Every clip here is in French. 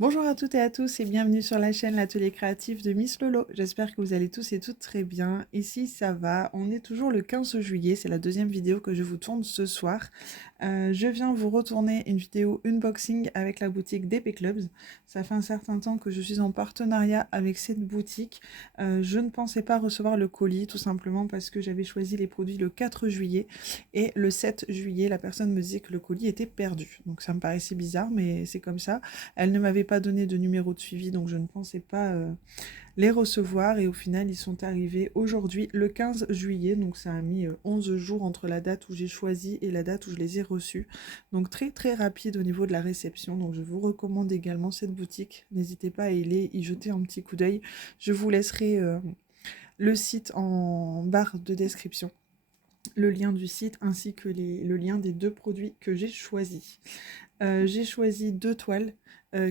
Bonjour à toutes et à tous et bienvenue sur la chaîne L'Atelier Créatif de Miss Lolo. J'espère que vous allez tous et toutes très bien. Ici ça va, on est toujours le 15 juillet, c'est la deuxième vidéo que je vous tourne ce soir. Je viens vous retourner une vidéo unboxing avec la boutique DP Clubs. Ça fait un certain temps que je suis en partenariat avec cette boutique. Je ne pensais pas recevoir le colis tout simplement parce que j'avais choisi les produits le 4 juillet et le 7 juillet la personne me disait que le colis était perdu. Donc ça me paraissait bizarre mais c'est comme ça. Elle ne m'avait pas donné de numéro de suivi, donc je ne pensais pas les recevoir. Et au final, ils sont arrivés aujourd'hui, le 15 juillet. Donc ça a mis 11 jours entre la date où j'ai choisi et la date où je les ai reçus. Donc très très rapide au niveau de la réception. Donc je vous recommande également cette boutique. N'hésitez pas à y jeter un petit coup d'œil. Je vous laisserai le site en barre de description, le lien du site ainsi que le lien des deux produits que j'ai choisis. J'ai choisi deux toiles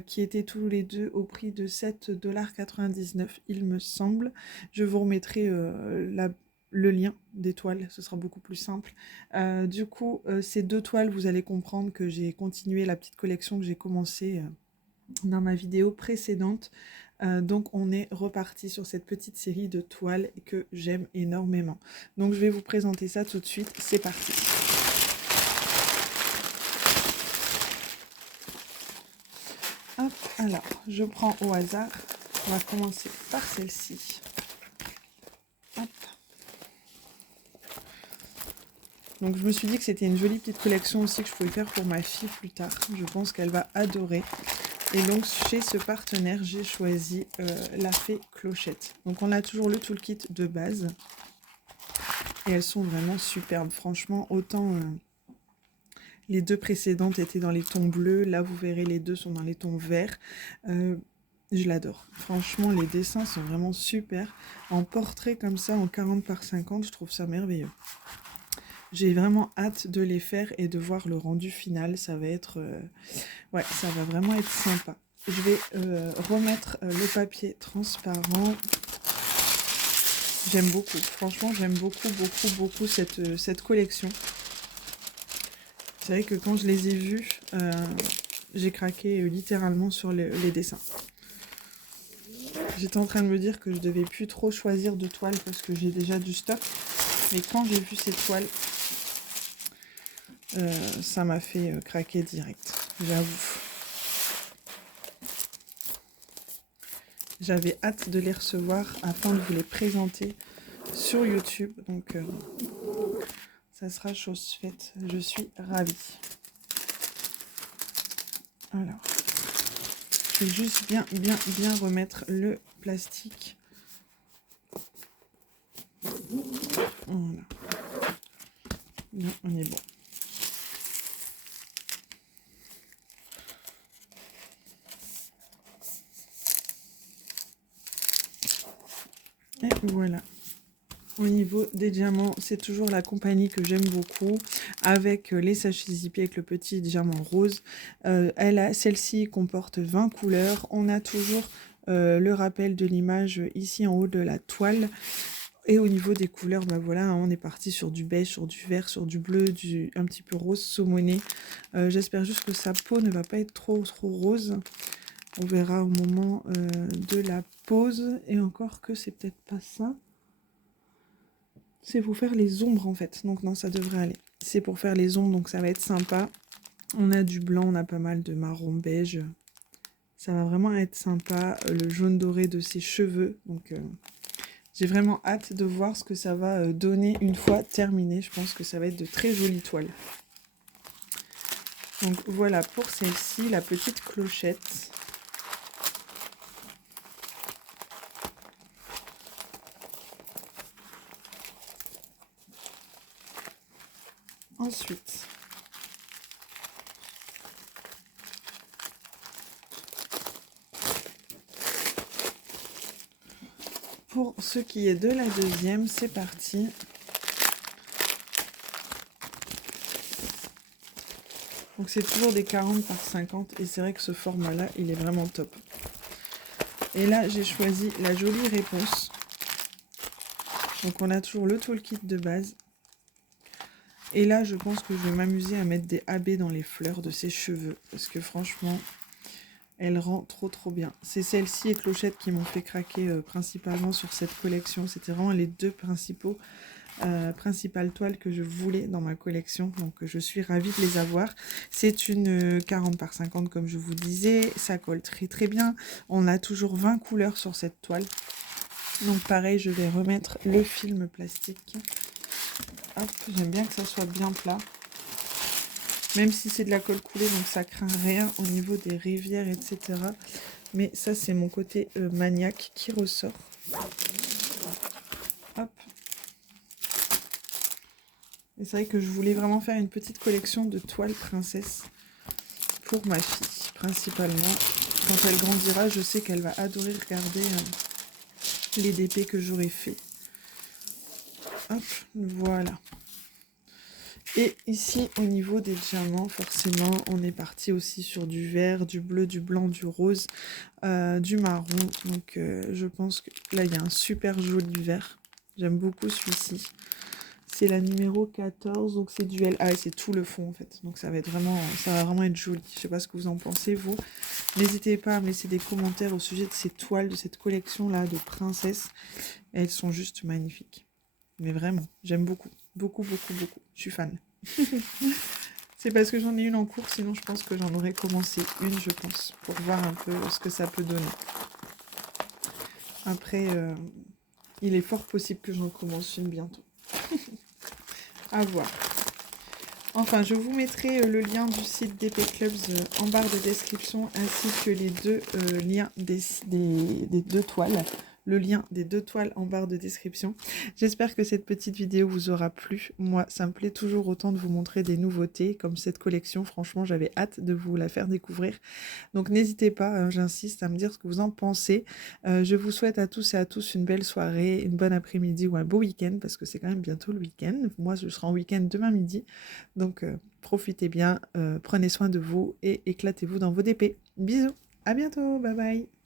qui étaient tous les deux au prix de 7,99 $, il me semble. Je vous remettrai le lien des toiles, ce sera beaucoup plus simple. Du coup, ces deux toiles, vous allez comprendre que j'ai continué la petite collection que j'ai commencée dans ma vidéo précédente. Donc on est reparti sur cette petite série de toiles que j'aime énormément. Donc je vais vous présenter ça tout de suite, c'est parti. Hop, alors, je prends au hasard. On va commencer par celle-ci. Hop. Donc je me suis dit que c'était une jolie petite collection aussi que je pouvais faire pour ma fille plus tard. Je pense qu'elle va adorer. Et donc chez ce partenaire, j'ai choisi la Fée Clochette. Donc on a toujours le toolkit de base. Et elles sont vraiment superbes. Franchement, autant les deux précédentes étaient dans les tons bleus. Là, vous verrez, les deux sont dans les tons verts. Je l'adore. Franchement, les dessins sont vraiment super. En portrait comme ça, en 40 par 50, je trouve ça merveilleux. J'ai vraiment hâte de les faire et de voir le rendu final. Ça va être... ouais, ça va vraiment être sympa. Je vais remettre le papier transparent. J'aime beaucoup. Franchement, j'aime beaucoup cette collection. C'est vrai que quand je les ai vus, j'ai craqué littéralement sur les dessins. J'étais en train de me dire que je devais plus trop choisir de toiles parce que j'ai déjà du stock. Mais quand j'ai vu ces toiles, ça m'a fait craquer direct, j'avoue. J'avais hâte de les recevoir afin de vous les présenter sur YouTube. Donc ça sera chose faite. Je suis ravie. Alors, je vais juste bien remettre le plastique. Voilà. Là, on est bon. Et voilà. Au niveau des diamants, c'est toujours la compagnie que j'aime beaucoup, avec les sachets zippés avec le petit diamant rose. Celle-ci comporte 20 couleurs. On a toujours le rappel de l'image ici en haut de la toile. Et au niveau des couleurs, bah voilà, on est parti sur du beige, sur du vert, sur du bleu, un petit peu rose saumoné. J'espère juste que sa peau ne va pas être trop rose. On verra au moment de la pose. Et encore que c'est peut-être pas ça. C'est pour faire les ombres en fait. Donc non, ça devrait aller. C'est pour faire les ombres, donc ça va être sympa. On a du blanc, on a pas mal de marron beige. Ça va vraiment être sympa. Le jaune doré de ses cheveux. Donc j'ai vraiment hâte de voir ce que ça va donner une fois terminé. Je pense que ça va être de très jolies toiles. Donc voilà pour celle-ci, la petite clochette. Ensuite, pour ce qui est de la deuxième, c'est parti. Donc c'est toujours des 40 par 50 et c'est vrai que ce format-là, il est vraiment top. Et là, j'ai choisi la jolie réponse. Donc on a toujours le toolkit de base. Et là, je pense que je vais m'amuser à mettre des AB dans les fleurs de ses cheveux. Parce que franchement, Elle rend trop bien. C'est celle-ci et Clochette qui m'ont fait craquer principalement sur cette collection. C'était vraiment les deux principales toiles que je voulais dans ma collection. Donc je suis ravie de les avoir. C'est une 40 par 50 comme je vous disais. Ça colle très bien. On a toujours 20 couleurs sur cette toile. Donc pareil, je vais remettre le film plastique. Hop, j'aime bien que ça soit bien plat. Même si c'est de la colle coulée, donc ça craint rien au niveau des rivières, etc. Mais ça, c'est mon côté maniaque qui ressort. Hop. Et c'est vrai que je voulais vraiment faire une petite collection de toiles princesse pour ma fille, principalement. Quand elle grandira, je sais qu'elle va adorer regarder les DP que j'aurais fait. Hop, voilà. Et ici, au niveau des diamants, forcément, on est parti aussi sur du vert, du bleu, du blanc, du rose, du marron. Donc, je pense que là, il y a un super joli vert. J'aime beaucoup celui-ci. C'est la numéro 14, donc c'est duel. Ah, c'est tout le fond, en fait. Donc, ça va vraiment être joli. Je sais pas ce que vous en pensez, vous. N'hésitez pas à me laisser des commentaires au sujet de ces toiles, de cette collection-là de princesses. Elles sont juste magnifiques. Mais vraiment, j'aime beaucoup. Beaucoup. Je suis fan. C'est parce que j'en ai une en cours, sinon je pense que j'en aurais commencé une, je pense, pour voir un peu ce que ça peut donner. Après, il est fort possible que j'en commence une bientôt. À voir. Enfin, je vous mettrai le lien du site DP Clubs en barre de description, ainsi que les deux liens des deux toiles. Le lien des deux toiles en barre de description. J'espère que cette petite vidéo vous aura plu. Moi, ça me plaît toujours autant de vous montrer des nouveautés comme cette collection. Franchement, j'avais hâte de vous la faire découvrir. Donc n'hésitez pas, j'insiste, à me dire ce que vous en pensez. Je vous souhaite à tous et à tous une belle soirée, une bonne après-midi ou un beau week-end, parce que c'est quand même bientôt le week-end. Moi, je serai en week-end demain midi. Donc profitez bien, prenez soin de vous et éclatez-vous dans vos DP. Bisous, à bientôt, bye bye.